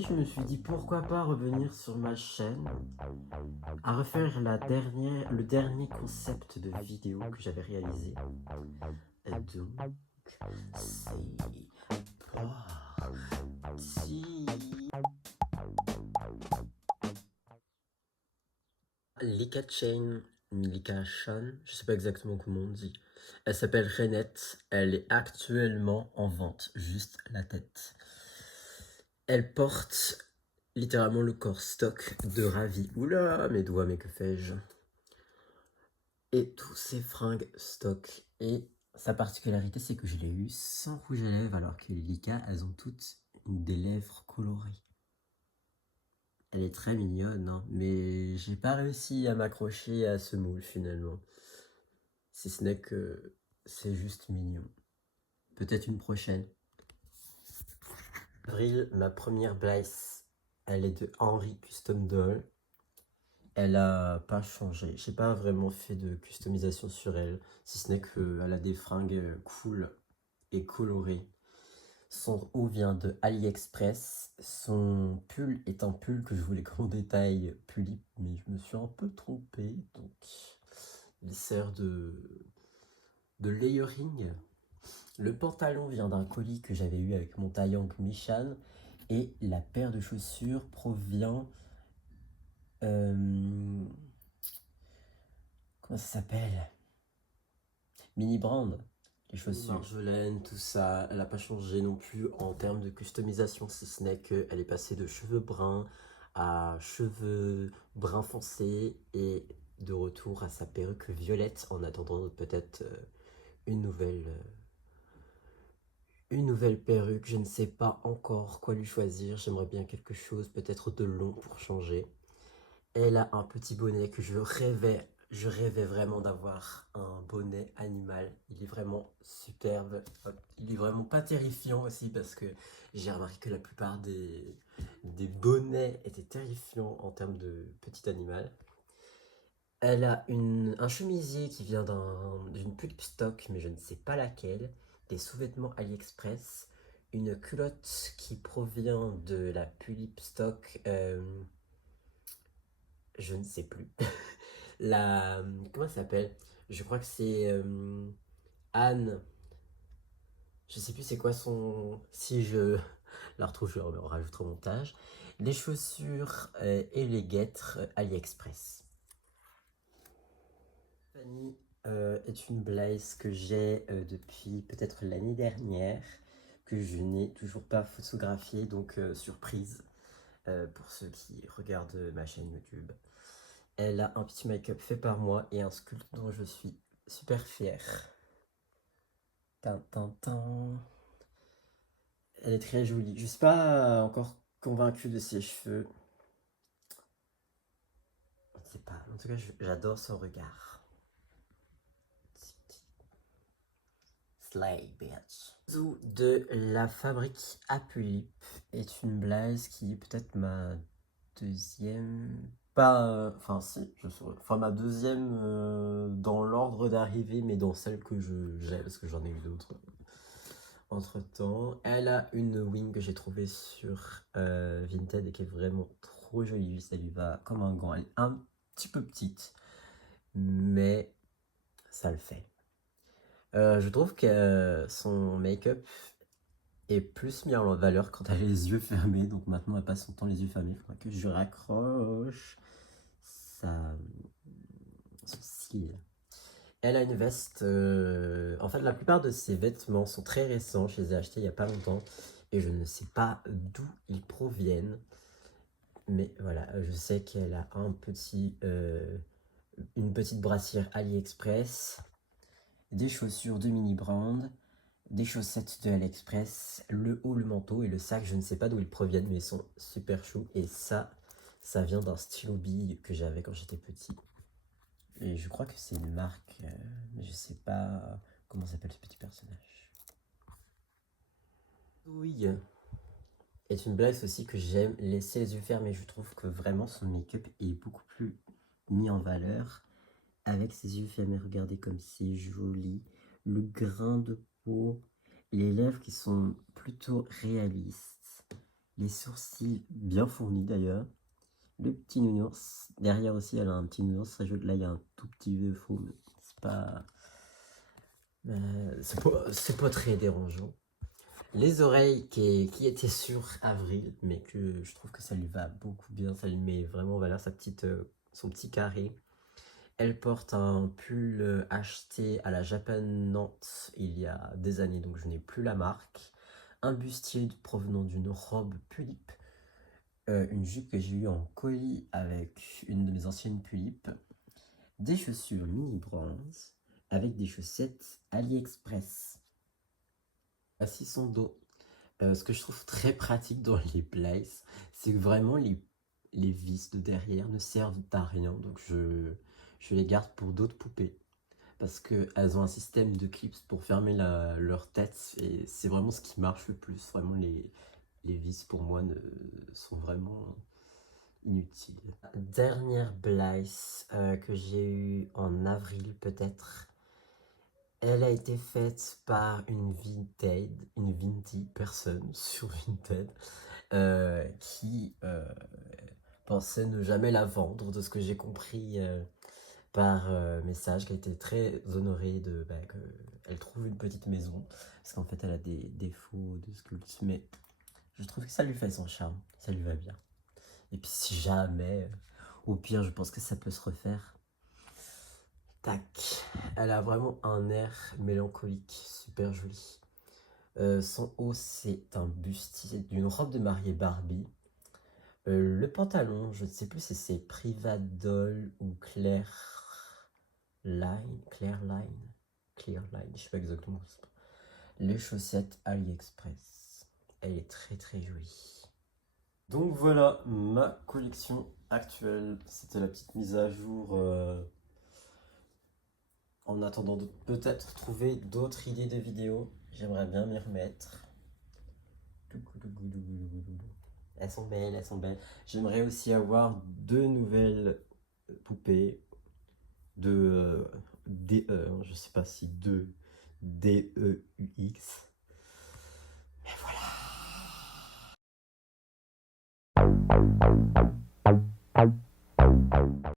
Je me suis dit pourquoi pas revenir sur ma chaîne à refaire le dernier concept de vidéo que j'avais réalisé. Et donc, c'est parti. Lika Chain, Lika Chan, je sais pas exactement comment on dit. Elle s'appelle Renette, elle est actuellement en vente, juste la tête. Elle porte littéralement le corps stock de Ravi. Oula, mes doigts, mais que fais-je? Et tous ces fringues stock. Et sa particularité, c'est que je l'ai eu sans rouge à lèvres, alors que les Lika, elles ont toutes des lèvres colorées. Elle est très mignonne, hein, mais j'ai pas réussi à m'accrocher à ce moule finalement. Si ce n'est que c'est juste mignon. Peut-être une prochaine. Avril, ma première Blaze, elle est de Henry Custom Doll. Elle a pas changé. J'ai pas vraiment fait de customisation sur elle, si ce n'est qu'elle a des fringues cool et colorées. Son haut vient de AliExpress. Son pull est un pull que je voulais qu'on détaille Pulip, mais je me suis un peu trompé. Donc, il sert de layering. Le pantalon vient d'un colis que j'avais eu avec mon Taeyang Michan. Et la paire de chaussures provient... comment ça s'appelle? Mini Brand. Les chaussures. Marjolaine, tout ça, elle n'a pas changé non plus en termes de customisation, si ce n'est qu'elle est passée de cheveux bruns à cheveux brun foncé et de retour à sa perruque violette en attendant peut-être une nouvelle perruque. Je ne sais pas encore quoi lui choisir, j'aimerais bien quelque chose peut-être de long pour changer. Elle a un petit bonnet que je rêvais vraiment d'avoir un bonnet animal. Il est vraiment superbe. Il est vraiment pas terrifiant aussi parce que j'ai remarqué que la plupart des bonnets étaient terrifiants en termes de petit animal. Elle a un chemisier qui vient d'une pulp stock, mais je ne sais pas laquelle. Des sous-vêtements AliExpress. Une culotte qui provient de la pulp stock. Je ne sais plus. Comment ça s'appelle? Je crois que c'est Anne. Je sais plus c'est quoi son... Si je la retrouve, je rajouterai au montage. Les chaussures et les guêtres AliExpress. Fanny est une Blaze que j'ai depuis peut-être l'année dernière, que je n'ai toujours pas photographiée, donc surprise pour ceux qui regardent ma chaîne YouTube. Elle a un petit make-up fait par moi et un sculpte dont je suis super fier. Tin. Elle est très jolie. Je suis pas encore convaincu de ses cheveux. Je ne sais pas. En tout cas, j'adore son regard. Slay, bitch. Zou de la fabrique Apulip est une Blaze qui est peut-être ma deuxième... Pas... Enfin, si, je saurais. Enfin, ma deuxième dans l'ordre d'arrivée, mais dans celle que j'ai, parce que j'en ai eu d'autres entre temps. Elle a une wing que j'ai trouvée sur Vinted et qui est vraiment trop jolie. Ça lui va comme un gant. Elle est un petit peu petite, mais ça le fait. Je trouve que son make-up est plus mis en valeur quand elle a les yeux fermés. Donc maintenant, elle passe son temps les yeux fermés. Il faudra que je raccroche son cil. Elle a une veste. En fait, la plupart de ses vêtements sont très récents. Je les ai achetés il n'y a pas longtemps. Et je ne sais pas d'où ils proviennent. Mais voilà, je sais qu'elle a une petite brassière AliExpress. Des chaussures de mini brand. Des chaussettes de AliExpress. Le haut, le manteau et le sac. Je ne sais pas d'où ils proviennent, mais ils sont super chauds. Et ça vient d'un stylo bille que j'avais quand j'étais petit. Et je crois que c'est une marque, mais je sais pas comment s'appelle ce petit personnage. Oui, est une blague aussi que j'aime laisser les yeux fermés. Je trouve que vraiment son make-up est beaucoup plus mis en valeur avec ses yeux fermés. Regardez comme c'est joli. Le grain de peau, les lèvres qui sont plutôt réalistes. Les sourcils bien fournis d'ailleurs. Le petit nounours. Derrière aussi, elle a un petit nounours très joli. Là, il y a un tout petit faux, mais c'est pas très dérangeant. Les oreilles qui étaient sur Avril, mais que je trouve que ça lui va beaucoup bien. Ça lui met vraiment en valeur son petit carré. Elle porte un pull acheté à la Japan Nantes il y a des années, donc je n'ai plus la marque. Un bustier provenant d'une robe Pulip. Une jupe que j'ai eue en colis avec une de mes anciennes Pulip. Des chaussures mini bronze avec des chaussettes AliExpress. Voici son dos. Ce que je trouve très pratique dans les Blaze, c'est que vraiment les vis de derrière ne servent à rien. Donc je les garde pour d'autres poupées. Parce qu'elles ont un système de clips pour fermer leur tête. Et c'est vraiment ce qui marche le plus. Vraiment, les vis pour moi sont vraiment inutiles. Dernière Blaze que j'ai eue en avril peut-être. Elle a été faite par une Vinted personne sur Vinted qui pensait ne jamais la vendre, de ce que j'ai compris par message, qui a été très honorée qu'elle trouve une petite maison, parce qu'en fait elle a des défauts de sculpte, mais je trouve que ça lui fait son charme, ça lui va bien. Et puis si jamais, au pire je pense que ça peut se refaire. Tac, elle a vraiment un air mélancolique, super joli. Son haut, c'est un bustier d'une robe de mariée Barbie. Le pantalon, je ne sais plus si c'est Privadol ou Clearline, je sais pas exactement. Les chaussettes AliExpress. Elle est très très jolie. Donc voilà ma collection actuelle. C'était la petite mise à jour. En attendant de peut-être trouver d'autres idées de vidéos, j'aimerais bien m'y remettre. Elles sont belles, elles sont belles. J'aimerais aussi avoir 2 nouvelles poupées de DE, je sais pas si 2 DEUX. Mais voilà.